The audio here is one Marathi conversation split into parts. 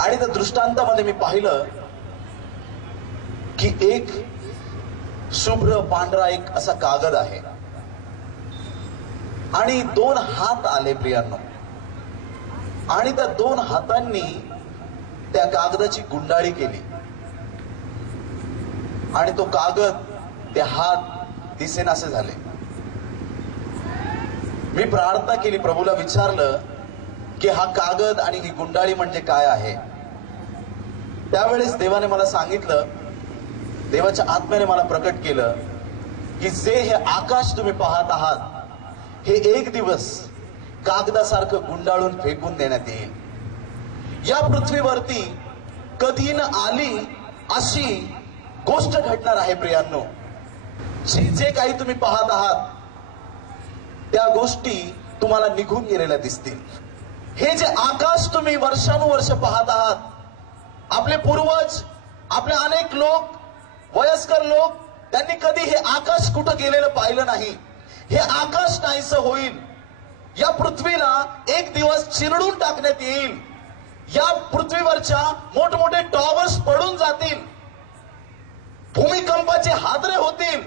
आणि त्या दृष्टांतामध्ये मी पाहिलं की एक शुभ्र पांढरा एक असा कागद आहे आणि दोन हात आले प्रियांनो, आणि त्या दोन हातांनी त्या कागदाची गुंडाळी केली आणि तो कागद, ते हात दिसेनासे झाले. मी प्रार्थना केली, प्रभूला विचारलं की हा कागद आणि ही गुंडाळी म्हणजे काय आहे. त्यावेळेस देवाने मला सांगितलं, देवाच्या आत्म्याने मला प्रकट केलं की जे हे आकाश तुम्ही पाहत आहात हे एक दिवस कागदासारखं गुंडाळून फेकून देण्यात येईल. या पृथ्वीवरती कधी न आली अशी गोष्ट घडणार आहे प्रियांनो. जे काही तुम्ही पाहत आहात त्या गोष्टी तुम्हाला निघून गेलेल्या दिसतील. हे जे आकाश तुम्ही वर्षानुवर्ष पाहत आहात, आपले पूर्वज, आपले अनेक लोक, वयस्कर लोक, त्यांनी कधी हे आकाश कुठं गेलेलं पाहिलं नाही. हे आकाश नाहीसं होईल. या पृथ्वीला एक दिवस चिरडून टाकण्यात येईल. या पृथ्वीवरच्या मोठमोठे टॉवर्स पडून जातील, भूमिकंपाचे हादरे होतील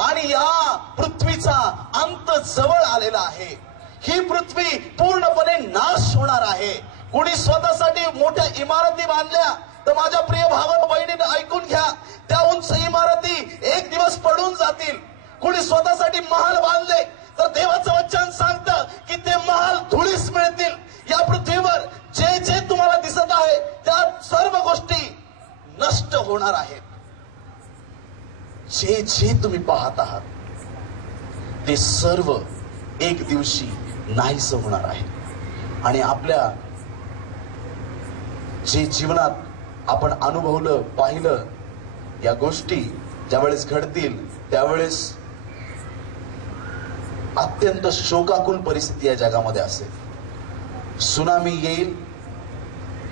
आणि या पृथ्वीचा अंत जवळ आलेला आहे. ही पृथ्वी पूर्णपणे नाश होणार आहे. कुणी स्वतःसाठी मोठ्या इमारती बांधल्या तर माझ्या प्रिय भावा बहिणीने ऐकून घ्या, त्या उंच इमारती एक दिवस पडून जातील. कुणी स्वतःसाठी महाल बांधले तर देवाचं वचन सांगतं की ते महाल धुळीस मिळतील. या पृथ्वीवर जे जे तुम्हाला दिसत आहे त्या सर्व गोष्टी नष्ट होणार आहेत. जे जे तुम्ही पाहत आहात ते सर्व एक दिवशी नाहीसं होणार आहे. आणि आपल्या जे जीवनात आपण अनुभवलं, पाहिलं, या गोष्टी ज्यावेळेस घडतील त्यावेळेस अत्यंत शोकाकुल परिस्थिती या जगामध्ये असेल. सुनामी येईल,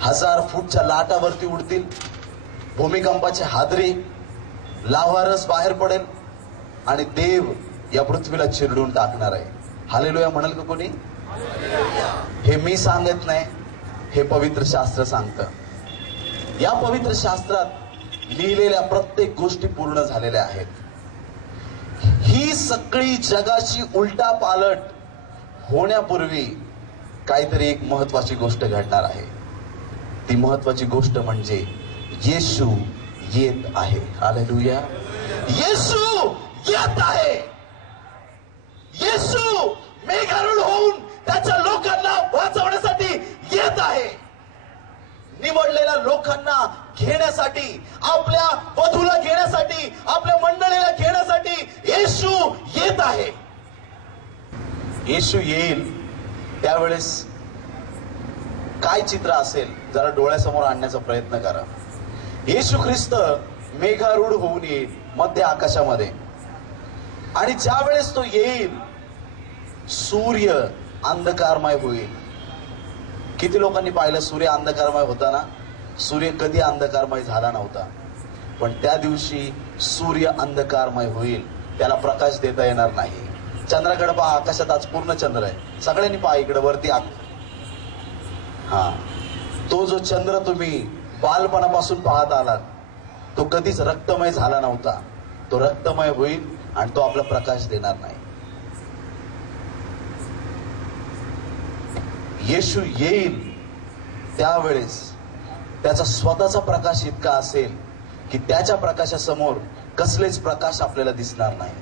1000 फूटच्या लाटावरती उडतील, भूमिकंपाचे हादरे, लाव्हारस बाहेर पडेल आणि देव या पृथ्वीला चिरडून टाकणार आहे. हालेलुया म्हणाल का कोणी? हे मी सांगत नाही, हे पवित्र शास्त्र सांगतं. या पवित्र शास्त्रात लिहिलेल्या प्रत्येक गोष्टी पूर्ण झालेल्या आहेत. ही सगळी जगाची उलटापालट होण्यापूर्वी काहीतरी एक महत्वाची गोष्ट घडणार आहे. ती महत्वाची गोष्ट म्हणजे येशू येत आहे. हालेलुया. येशू येत आहे. येशू मेघारूढ होऊन त्याच्या लोकांना वाचवण्यासाठी येत आहे. निवडलेल्या लोकांना घेण्यासाठी, आपल्या वधूला घेण्यासाठी, आपल्या मंडळीला घेण्यासाठी येशू येत आहे. येशू येईल त्यावेळेस काय चित्र असेल जरा डोळ्यासमोर आणण्याचा प्रयत्न करा. येशू ख्रिस्त मेघारूढ होऊन येईल मध्य आकाशामध्ये, आणि ज्या वेळेस तो येईल सूर्य अंधकारमय होईल. किती लोकांनी पाहिलं सूर्य अंधकारमय होता ना? सूर्य कधी अंधकारमय झाला नव्हता, पण त्या दिवशी सूर्य अंधकारमय होईल, त्याला प्रकाश देता येणार नाही. चंद्राकडे पहा, आकाशात आज पूर्ण चंद्र आहे. सगळ्यांनी पहा इकडे वरती. हा, तो जो चंद्र तुम्ही बालपणापासून पाहत आलात तो कधीच रक्तमय झाला नव्हता. तो रक्तमय होईल आणि तो आपला प्रकाश देणार नाही. येशू येईल त्यावेळेस त्याचा स्वतःचा प्रकाश इतका असेल की त्याच्या प्रकाशासमोर कसलेच प्रकाश आपल्याला दिसणार नाही.